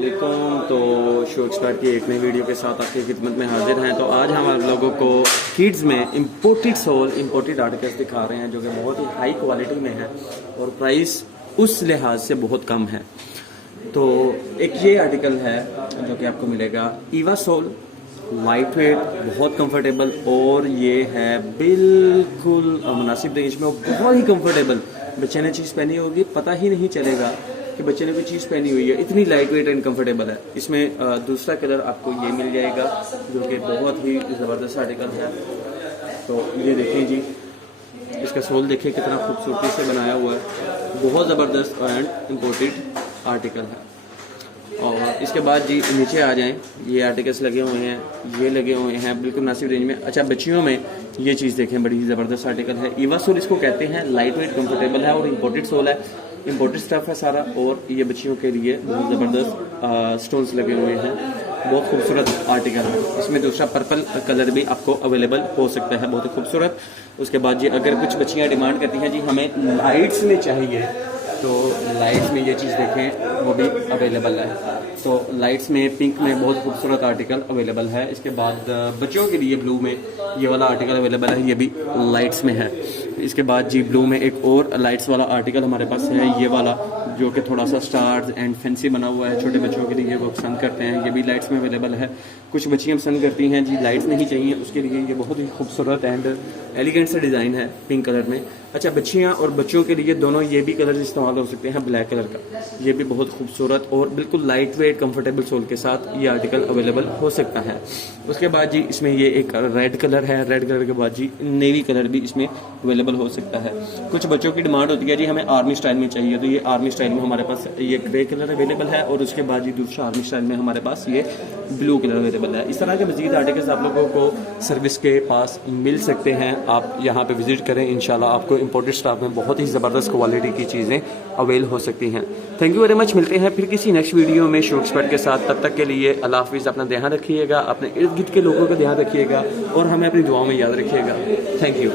अस्सलामुअलैकुम। तो show expert की एक नई वीडियो के साथ आपकी खिदमत में हाजिर हैं। तो आज हम आप लोगों को किड्स में इम्पोर्टेड सोल इम्पोर्टेड आर्टिकल्स दिखा रहे हैं जो कि बहुत ही हाई क्वालिटी में है और प्राइस उस लिहाज से बहुत कम है। तो एक ये आर्टिकल है जो कि आपको मिलेगा ईवा सोल, लाइट वेट, बहुत कंफर्टेबल और ये है बिल्कुल मुनासिब रेंज में और बहुत ही कंफर्टेबल। बच्चे ने चीज़ पहनी होगी पता ही नहीं चलेगा कि बच्चे ने कोई चीज़ पहनी हुई है, इतनी लाइट वेट एंड कंफर्टेबल है। इसमें दूसरा कलर आपको ये मिल जाएगा जो कि बहुत ही ज़बरदस्त आर्टिकल है। तो ये देखें जी, इसका सोल देखें कितना खूबसूरती से बनाया हुआ है, बहुत ज़बरदस्त एंड इम्पोर्टेड आर्टिकल है। और इसके बाद जी नीचे आ जाएं, ये आर्टिकल्स लगे हुए हैं, ये लगे हुए हैं बिल्कुल मुनासिब रेंज में। अच्छा, बच्चियों में ये चीज़ देखें, बड़ी ही ज़बरदस्त आर्टिकल है। ईवा सोल इसको कहते हैं, लाइट वेट कंफर्टेबल है और इम्पोर्टेड सोल है, इम्पोर्टेड स्टफ है सारा। और ये बच्चियों के लिए बहुत ज़बरदस्त स्टोन्स लगे हुए हैं, बहुत खूबसूरत आर्टिकल है। इसमें दूसरा पर्पल कलर भी आपको अवेलेबल हो सकता है, बहुत ही खूबसूरत। उसके बाद जी अगर कुछ बच्चियाँ डिमांड करती हैं जी हमें लाइट्स में चाहिए, तो लाइट्स में ये चीज़ देखें वो भी अवेलेबल है। तो लाइट्स में पिंक में बहुत खूबसूरत आर्टिकल अवेलेबल है। इसके बाद बच्चों के लिए ब्लू में ये वाला आर्टिकल अवेलेबल है, ये भी लाइट्स में है। इसके बाद जी ब्लू में एक और लाइट्स वाला आर्टिकल हमारे पास है, ये वाला जो कि थोड़ा सा स्टार्स एंड फैंसी बना हुआ है, छोटे बच्चों के लिए वो पसंद करते हैं, ये भी लाइट्स में अवेलेबल है। कुछ बच्चियाँ पसंद करती हैं जी लाइट्स नहीं चाहिए, उसके लिए ये बहुत ही खूबसूरत एंड एलिगेंट सा डिज़ाइन है पिंक कलर में। अच्छा, बच्चियाँ और बच्चों के लिए दोनों ये भी कलर इस्तेमाल हो सकते हैं, ब्लैक कलर का, ये भी बहुत खूबसूरत और बिल्कुल लाइट वेट कंफर्टेबल सोल के साथ ये आर्टिकल अवेलेबल हो सकता है। उसके बाद जी इसमें ये एक रेड कलर है, रेड कलर के बाद जी नेवी कलर भी इसमें अवेलेबल हो सकता है। कुछ बच्चों की डिमांड होती है जी हमें आर्मी स्टाइल में चाहिए, तो ये आर्मी स्टाइल में हमारे पास ये ग्रे कलर अवेलेबल है और उसके बाद जी दूसरा आर्मी स्टाइल में हमारे पास ये ब्लू कलर अवेलेबल है। इस तरह के मज़ीद आर्टिकल्स आप लोगों को सर्विस के पास मिल सकते हैं, आप यहाँ पे विजिट करें, इंशाल्लाह आपको इम्पोर्टेड स्टॉक में बहुत ही ज़बरदस्त क्वालिटी की चीज़ें अवेल हो सकती हैं। Thank you very much. मिलते हैं फिर किसी नेक्स्ट वीडियो में शो एक्सपर्ट के साथ, तब तक के लिए अल्लाह हाफिज़। अपना ध्यान रखिएगा, अपने इर्द गिर्द के लोगों का ध्यान रखिएगा और हमें अपनी दुआओं में याद रखिएगा। Thank you.